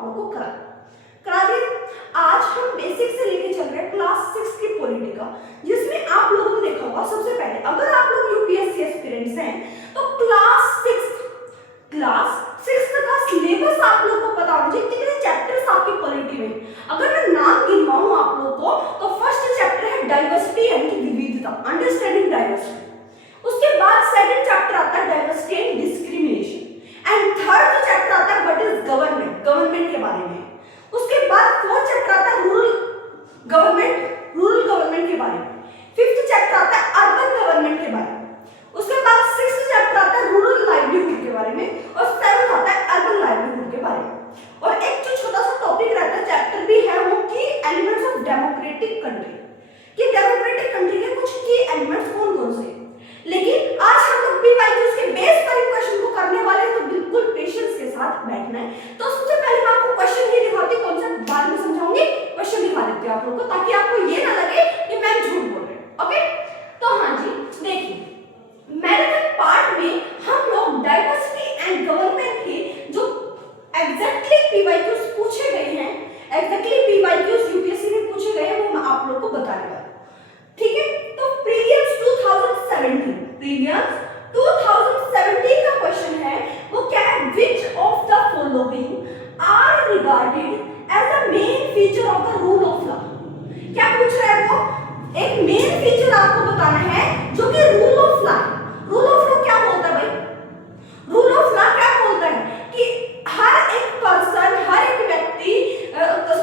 आप लोग को करा दिया। आज हम बेसिक से लेके चल रहे हैं क्लास 6 की पॉलिटी का, जिसमें आप लोगों ने देखा होगा सबसे पहले अगर आप लोग यूपीएससी एस्पिरेंट्स हैं तो क्लास 6 का सिलेबस आप लोग को पता होना चाहिए, कितने चैप्टर्स आपकी पॉलिटी में। अगर मैं नाम गिनवाऊं आप लोगों को तो फर्स्ट चैप्टर है डाइवर्सिटी यानी कि विविधता, अंडरस्टैंडिंग डाइवर्सिटी। उसके बाद सेकंड चैप्टर आता है diversity and discrimination, and third जो चैप्टर आता है व्हाट इज गवर्नमेंट, गवर्नमेंट के बारे में। उसके बाद फोर्थ चैप्टर आता है रूरल गवर्नमेंट के बारे में। फिफ्थ चैप्टर आता है अर्बन गवर्नमेंट के बारे में। उसके बाद सिक्स्थ चैप्टर आता है रूरल लाइवलीहुड के बारे में, और सेवंथ आता है अर्बन लाइवलीहुड के बारे में। और एक जो छोटा सा टॉपिक रहता है, चैप्टर भी है वो की एलिमेंट्स ऑफ डेमोक्रेटिक कंट्री, कि डेमोक्रेटिक कंट्री के कुछ की एलिमेंट्स कौन कौन से। लेकिन आज हम लोग पीवाईक्यूज के बेस पर इन क्वेश्चन को करने वाले हैं, तो बिल्कुल पेशेंस के साथ बैठना है। तो सबसे पहले मैं आपको क्वेश्चन ही दिखाती हूं, कौन सा बाद में समझाऊंगी, क्वेश्चन दिखा देती हूं आप लोगों को, ताकि आपको ये ना लगे कि मैं झूठ बोल रही हूं। ओके, तो हाँ जी देखिए, मैराथन पार्ट में हम लोग डाइवर्सिटी एंड गवर्नमेंट के जो एग्जैक्टली पीवाईक्यूज पूछे गए हैं, एग्जैक्टली पीवाईक्यूज यूपीएससी में पूछे गए हैं, वो मैं आप लोग को बताने वाला हूं। ठीक है, तो प्रीलिम्स 2017 का क्वेश्चन है, वो क्या है, which of the following are regarded as the main feature of the rule of law. क्या पूछ रहा है वो, एक मेन फीचर आपको बताना है जो कि rule of law. Rule of law क्या बोलता है भाई, रूल ऑफ लॉ क्या बोलता है कि हर एक पर्सन, हर एक व्यक्ति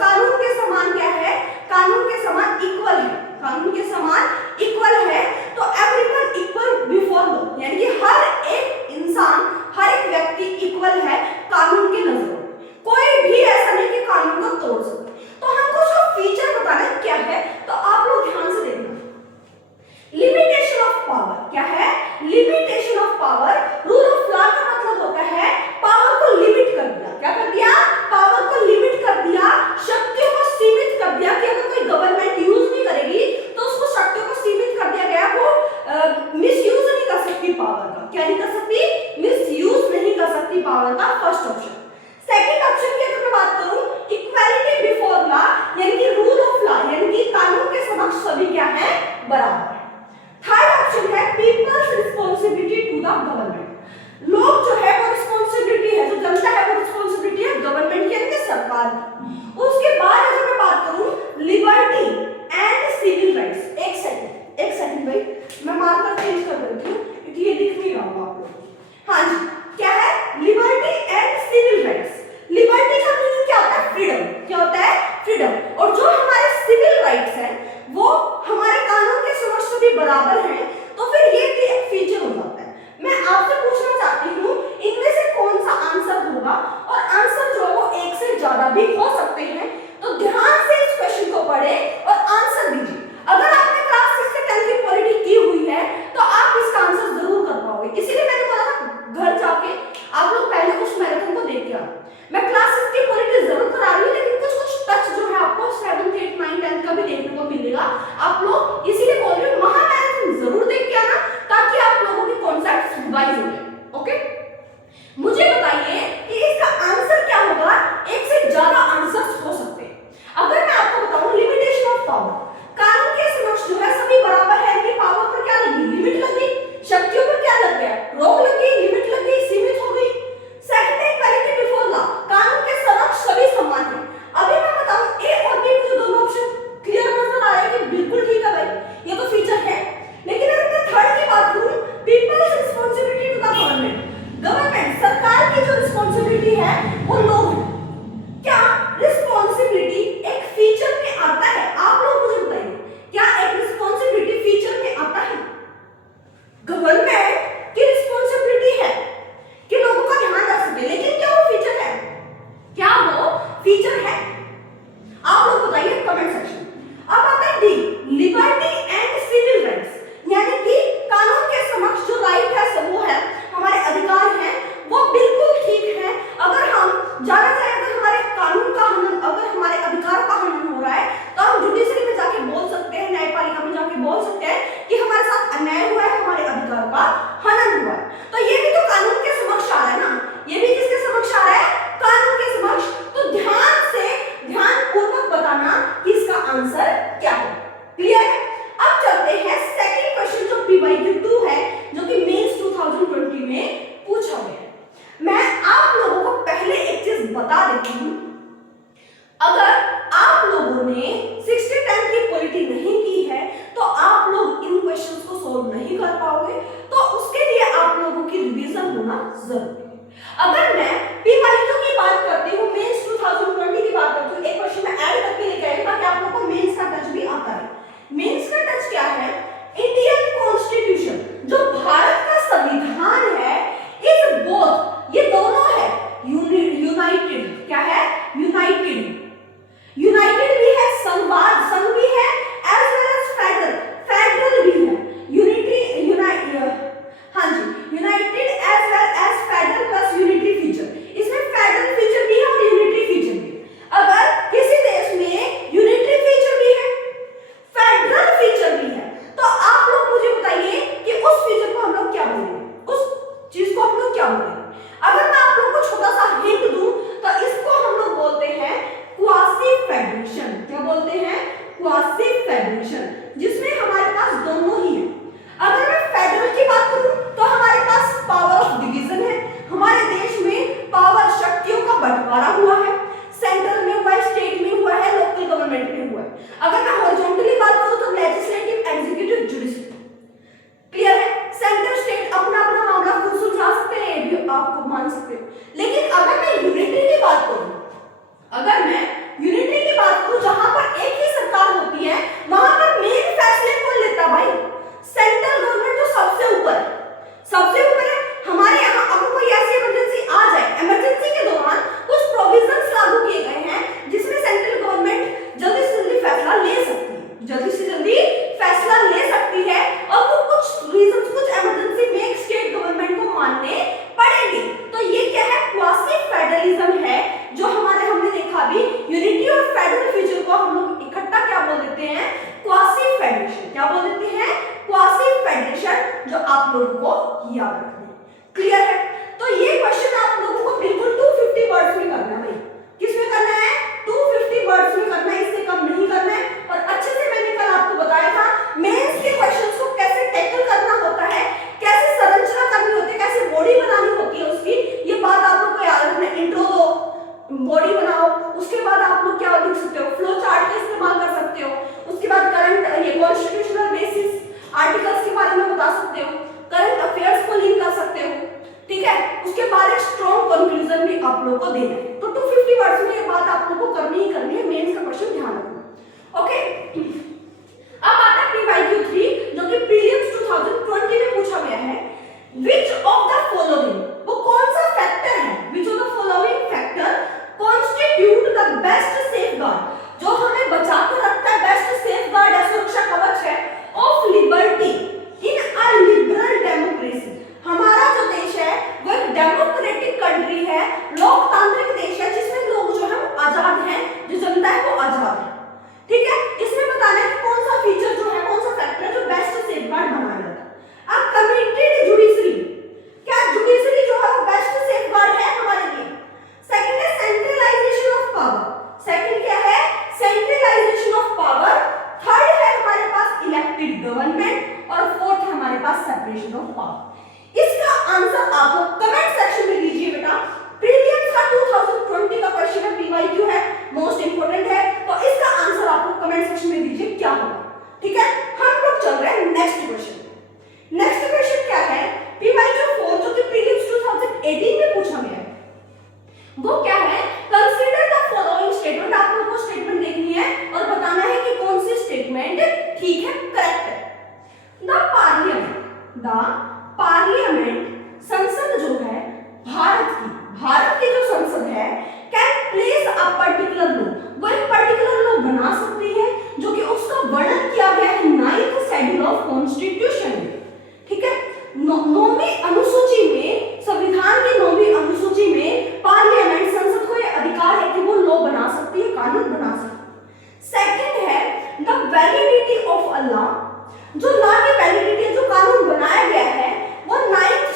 कानून के समान क्या है, कानून के समान इक्वल है, कानून के समान इक्वल है। तो एवरीवन इक्वल बिफोर लॉ, यानी कि हर एक इंसान, हर एक व्यक्ति इक्वल है कानून की नजरों में, कोई भी ऐसा नहीं कि कानून को तोड़ सके। तो हमको जो फीचर बताना क्या है, तो आप लोग ध्यान से देखना। लिमिटेशन ऑफ पावर क्या है, limitation of power. Rule of law का मतलब होता है पावर को लिमिट कर दिया। क्या कर दिया, पावर को लिमिट कर दिया, शक्तियों को सीमित कर दिया, कि अगर कोई गवर्नमेंट यूज नहीं करेगी तो उसको शक्तियों को सीमित कर दिया गया, वो मिसयूज नहीं कर सकती पावर का। क्या नहीं कर सकती, मिसयूज नहीं कर सकती पावर का, फर्स्ट ऑप्शन। सेकंड ऑप्शन की अगर मैं बात करूं, इक्वालिटी बिफोर लॉ, यानी कि रूल ऑफ लॉ, यानी कि कानून के समक्ष सभी क्या है, बराबर है। थर्ड ऑप्शन है people's responsibility to the government. लोग जो है वो रिस्पांसिबिलिटी है, जो जनता है वो रिस्पांसिबिलिटी है गवर्नमेंट की, यानी कि सरकार की। उसके बाद अगर मैं बात करूं लिबर्टी एंड सिविल राइट्स, एक सेकंड भाई, मैं मार्कर चेंज कर देती हूं क्योंकि ये दिख नहीं रहा होगा आप लोगों को। हाँ जी, क्या है, liberty and civil rights. Liberty का मीनिंग क्या होता है, फ्रीडम। क्या होता है, फ्रीडम। और जो हमारे सिविल राइट्स हैं वो हमारे कानून के समक्ष सभी बराबर हैं, तो फिर ये भी एक फीचर हो जाता है। मैं आपसे पूछना चाहती हूँ इनमें से कौन सा आंसर होगा, और आंसर जो है वो एक से ज्यादा भी हो सकते हैं, तो ध्यान से इस क्वेश्चन को पढ़े और आंसर दीजिए। अगर आपने क्लास 6 से 10 की पॉलिटी की हुई है तो आप इसका आंसर जरूर कर पाओगे। इसीलिए मैंने बोला था घर जाके आप लोग पहले उस मैराथन को देख के आओ। यूनाइटेड, क्या है? यूनाइटेड। यूनाइटेड भी है, संवाद, संघ भी है, as well as federal, federal भी है। यूनिटी, हाँ जी, united as well as federal plus unitary feature. इसमें फेडरल फीचर भी है और यूनिटरी फीचर भी है। अगर किसी देश में यूनिटरी फीचर भी है, फेडरल फीचर भी है, तो आप लोग मुझे बताइए कि उस फीचर को हम लोग क्या बोलेंगे, उस चीज को हम लोग क्या बोलेंगे? अगर मैं आप लोग को छोटा सा हिंट दूं तो इसको हम लोग बोलते हैं क्वासी फेडरेशन। क्या बोलते हैं? क्वासी फेडरेशन, जिसमें हमारे पास दोनों ही है। अगर मैं फेडरल की बात करूं तो हमारे पास पावर ऑफ डिवीजन है, हमारे देश में पावर, शक्तियों का बंटवारा हुआ है, सेंट्रल में हुआ है, स्टेट में हुआ है, लोकल गवर्नमेंट में हुआ है। अगर मैं हॉरिजॉन्टली बात करूं तो लेजिस्लेटिव, एग्जीक्यूटिव, जुडिशियल। क्लियर है? सेंटर स्टेट अपना अपना मामला खुद सुलझा सकते हैं, ये भी आपको मान सकते हो। लेकिन अगर मैं यूनिटरी की बात करूं, अगर मैं यूनिटरी की बात करूं जहां पर एक ही सरकार होती है, वहां पर मेन फैसले कौन लेता भाई? सेंट्रल गवर्नमेंट जो सबसे ऊपर है, सबसे ऊपर है। हमारे यहाँ अगर कोई ऐसी इमरजेंसी आ जाए, इमरजेंसी के दौरान कुछ प्रोविजंस लागू किए गए हैं जिसमें सेंट्रल गवर्नमेंट जल्दी से जल्दी फैसला ले सकती है, जल्दी से जल्दी फैसला ले सकती है, और वो कुछ रीजंस, कुछ इमरजेंसी में स्टेट गवर्नमेंट को मानने पड़ेंगे। तो ये क्या है? क्वासी फेडरलिज्म है, जो हमारे हमने देखा अभी यूनिटी और फेडरल फीचर को हम लोग इकट्ठा क्या बोल देते हैं? Quasi federation. क्या बोल देते हैं? क्वासी फेडरेशन, जो आप लोगों को याद रखना है। क्लियर है? तो ये क्वेश्चन आप लोगों को बिल्कुल 250 वर्ड्स में करना है भाई। किसमें करना है? 250 वर्ड्स में करना है, इससे कम नहीं करना है। और अच्छे से मैंने कल आपको बताया था मेंस के क्वेश्चंस को कैसे टैकल करना होता है, कैसे संरचना करनी होती है, कैसे बॉडी बनानी होती है उसकी, ये बात आप लोग को याद रखना है। इंट्रो दो, बॉडी बनाओ, उसके बाद आप लोग क्या लिख सकते हो? फ्लो चार्ट का इस्तेमाल कर सकते हो। उसके बाद करंट, ये कॉन्स्टिट्यूशनल बेसिस, आर्टिकल्स के बारे में बता सकते हो, करंट अफेयर्स को लिंक कर सकते हो, ठीक है? उसके बाद एक स्ट्रॉन्ग कंक्लूजन भी आप लोगों को देना है। तो 250 वर्ड्स में ये बात आप लोगों को करनी ही करनी है, मेंस का क्वेश्चन ध्यान रखना। ओके, अब आता है PYQ 3, जो कि प्रीलिम्स 2020 में पूछा गया है। Which of the following, वो कौन सा फैक्टर है? Which of the following factor constitute the best safeguard, जो हमें बचा कर रखता है, बेस्ट सेफगार्ड है, सुरक्षा कवच है, of liberty in a liberal democracy. हमारा जो देश है वो एक डेमोक्रेटिक कंट्री है, लोकतांत्रिक देश है, जिसमें लोग जो है वो आजाद हैं, जो जनता है वो आजाद है। ठीक है? इसमें बताना है कि कौन सा फीचर जो है, कौन सा फैक्टर है जो बेस्ट सेफगार्ड बनाया जाता है। अब कमिटेड जुडिशरी, क्या जुडिशरी जो है वो बेस्ट सेफगार्ड है हमारे लिए? सेकंड है सेंट्रलाइजेशन ऑफ पावर। सेकंड क्या है? Centralisation of power. थर्ड है हमारे पास इलेक्टेड गवर्नमेंट, और फोर्थ है हमारे पास सेपरेशन ऑफ पावर। इसका आंसर आप लोग कमेंट सेक्शन में दीजिए बेटा। प्रीलिम्स का 2020 का क्वेश्चन है, PYQ है, मोस्ट इंपोर्टेंट है, तो इसका आंसर आप लोग कमेंट सेक्शन में दीजिए क्या होगा। ठीक है? हम लोग चल रहे हैं नेक्स्ट क्वेश्चन। नेक्स्ट क्वेश्चन क्या है? PYQ 4, जो कि प्रीलिम्स 2018 में पूछा गया है, वो क्या है? Consider the following statement. आप लोगों को स्टेटमेंट देखनी है और बताना है कि कौन सी स्टेटमेंट ठीक है, करेक्ट है। द पार्लियामेंट, संसद जो है भारत की जो संसद है, can place a particular law, वो एक पर्टिकुलर लॉ बना सकती है जो कि उसका वर्णन किया गया है 9th शेड्यूल ऑफ कॉन्स्टिट्यूशन में। ठीक है? 9वीं अनुसूची में, संविधान की 9वीं अनुसूची में पार्लियामेंट, संसद को यह अधिकार है कि वो लॉ बना सकती है, कानून बना सकती है। सेकंड है the validity of a law, जो लॉ की वैलिडिटी है, जो कानून बनाया गया है, वो 9th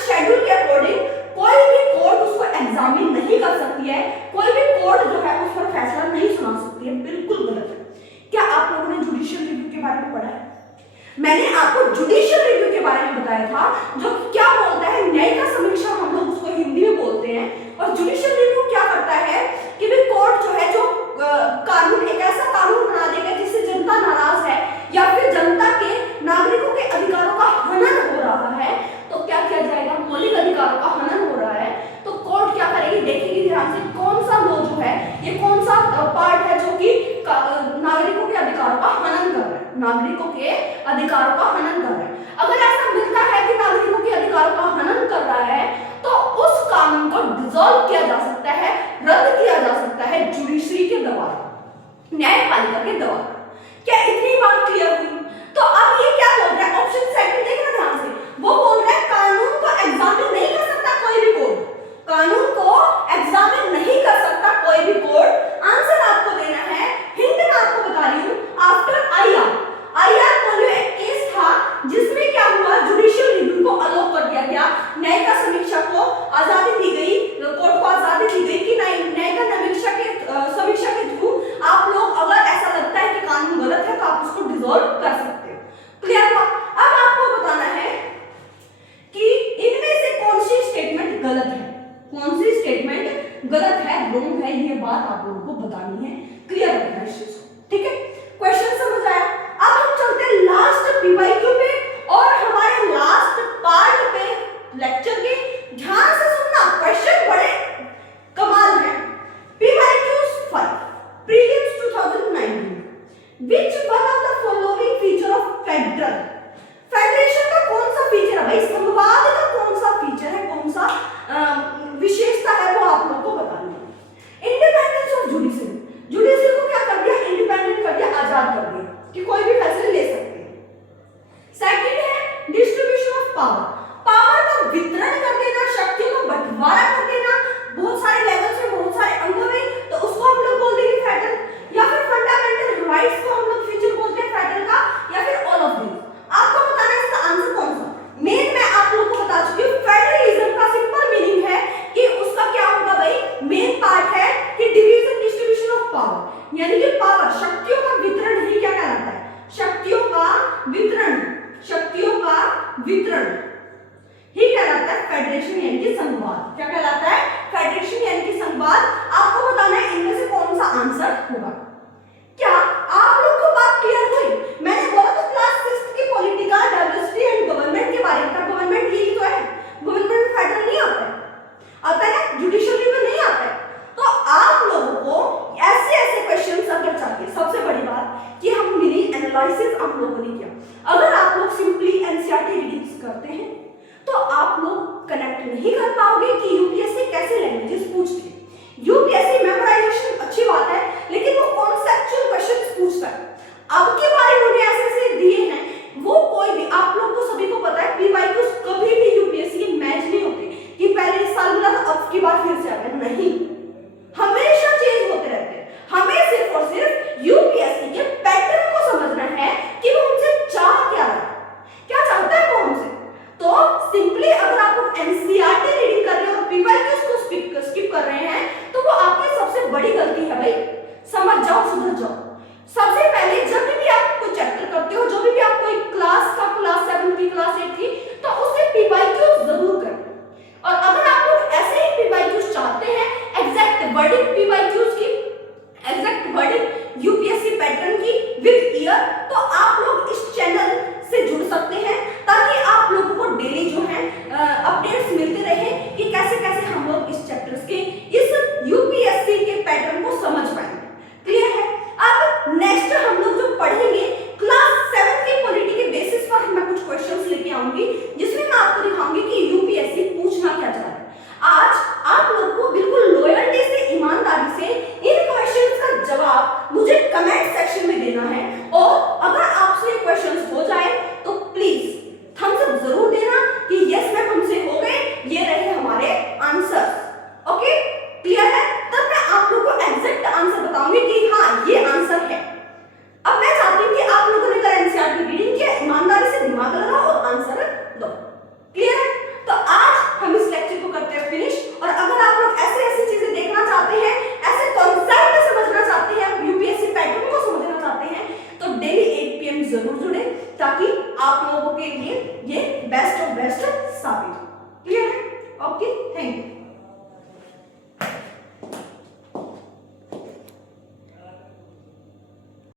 शेड्यूल के अकॉर्डिंग कोई भी कोर्ट उसको एग्जामिन नहीं कर सकती है, कोई भी कोर्ट जो है उस पर फैसला नहीं सुना सकती है। बिल्कुल गलत है। क्या आप लोगों ने जुडिशियल रिव्यू के बारे में पढ़ा है? मैंने आपको जुडिशियल रिव्यू के बारे में बताया था, जो क्या बोलता है, न्यायिक समीक्षा हम लोग उसको हिंदी में बोलते हैं। और जुडिशियल रिव्यू क्या करता है कि भी कोर्ट जो है, जो कानून, एक ऐसा कानून बना देगा जिससे जनता नाराज है या फिर जनता के, नागरिकों के अधिकारों का हनन हो रहा है, तो क्या किया जाएगा? मौलिक अधिकारों का हनन हो रहा है तो कोर्ट क्या करेगी? देखेगी ध्यान से कौन सा लॉ जो है, ये कौन सा पार्ट है जो कि नागरिकों के अधिकारों का हनन कर रहा है, नागरिकों के अधिकारों का हनन कर रहा है। अगर ऐसा मिलता है कि नागरिकों के अधिकारों का हनन कर रहा है, तो उस कानून को डिसॉल्व किया जा सकता है, रद्द किया जा सकता है जुडिशरी के द्वारा, न्यायपालिका के द्वारा। क्या इतनी बात क्लियर हुई? तो अब ये क्या बोल रहा है, ऑप्शन सेकंड देखना ध्यान से, वो बोल रहा है कानून को एग्जामिन नहीं कर सकता कोई भी कोर्ट, कानून को एग्जामिन नहीं कर सकता कोई भी कोर्ट। आंसर आपको देना है, हिंट मैं आपको बता रही हूं, आफ्टर आईआर पोलियो एक केस था जिसमें क्या हुआ, जुडिशियल रिव्यू को अलो कर दिया गया, न्यायिक समीक्षा को आजादी दी गई, कोर्ट को आजादी दी गई कि न्यायिक समीक्षा के थ्रू आप लोग अगर ऐसा लगता है कि कानून गलत है तो आप उसको डिसॉल्व कर सकते हो। क्लियर हुआ? अब आपको बताना है कि इनमें से कौन सी स्टेटमेंट गलत है, कौन सी स्टेटमेंट गलत है, रॉन्ग है, ये बात आप लोगों को बतानी है। क्लियर है इस चीज को? ठीक है, क्वेश्चन समझ आया? अब हम चलते हैं लास्ट पीवाईक्यू पे और हमारे लास्ट पार्ट पे लेक्चर के। ध्यान से सुनना, क्वेश्चन बड़े कमाल है। PYQs 5 prelims 2019, which one of the following feature of federation का कौन सा फीचर है भाई, संवाद का कौन सा फीचर है, कौन सा विशेषता है, वो आप लोगों को बतानी है। इंडिपेंडेंस ऑफ जुडिशरी, जुडिशरी को क्या कर दिया, इंडिपेंडेंट कर दिया, आजाद कर दिया कि कोई भी फैसले ले सकते हैं। सेकंड है डिस्ट्रीब्यूशन ऑफ पावर, पावर का वितरण कर देना, शक्तियों का बंटवारा कर देना, बहुत सारे लेवल से, बहुत सारे अंगों में, तो उसको हम लोग बोल देंगे फेडरल। या फिर फंडामेंटल राइट्स को हम लोग फीचर बोलते हैं फेडरल का, या फिर ऑल ऑफ दीज। आपको बताना है इसका आंसर कौन सा। मेन मैं आप लोगों को बता चुकी हूँ, फेडरलिज्म का सिंपल मीनिंग है कि उसका क्या होगा भाई, मेन पार्ट है कि डिवीजन डिस्ट्रीब्यूशन ऑफ पावर, यानी कि पावर, शक्तियों का वितरण ही क्या कहलाता है, शक्तियों का वितरण, शक्तियों का वितरण ही कहलाता है फेडरेशन यानी कि संघवाद। क्या कहलाता है, फेडरेशन यानी कि संघवाद। आपको बताना है इनमें से कौन सा आंसर होगा। क्या आप लोग को बात क्लियर हुई? मैंने बोला तो क्लास 6 की पॉलिटिकल डाइवर्सिटी एंड गवर्नमेंट के बारे में, गवर्नमेंट यही तो है, गवर्नमेंट फेडरल नहीं आता है, आता है जुडिशरी में नहीं आता है। तो आप लोगों को ऐसे ऐसे क्वेश्चंस अगर चाहिए, सबसे बड़ी बात कि हम मिनी एनालिसिस आप लोगों ने किया। अगर आप लोग सिंपली एनसीईआरटी रीडिंग्स करते हैं तो आप लोग कनेक्ट नहीं कर पाओगे कि यूपीएससी कैसे लैंग्वेजेस पूछती है। यूपीएससी मेमोराइजेशन अच्छी बात है, लेकिन वो कॉन्सेप्चुअल क्वेश्चंस पूछता है। अब की बार इन्होंने ऐसे दिए हैं, वो कोई भी, आप लोग को सभी को पता है पीवाईक्यूज कभी भी यूपीएससी के मैच नहीं होते कि पहले इस साल मिला था अब की बार फिर से आ गया, नहीं।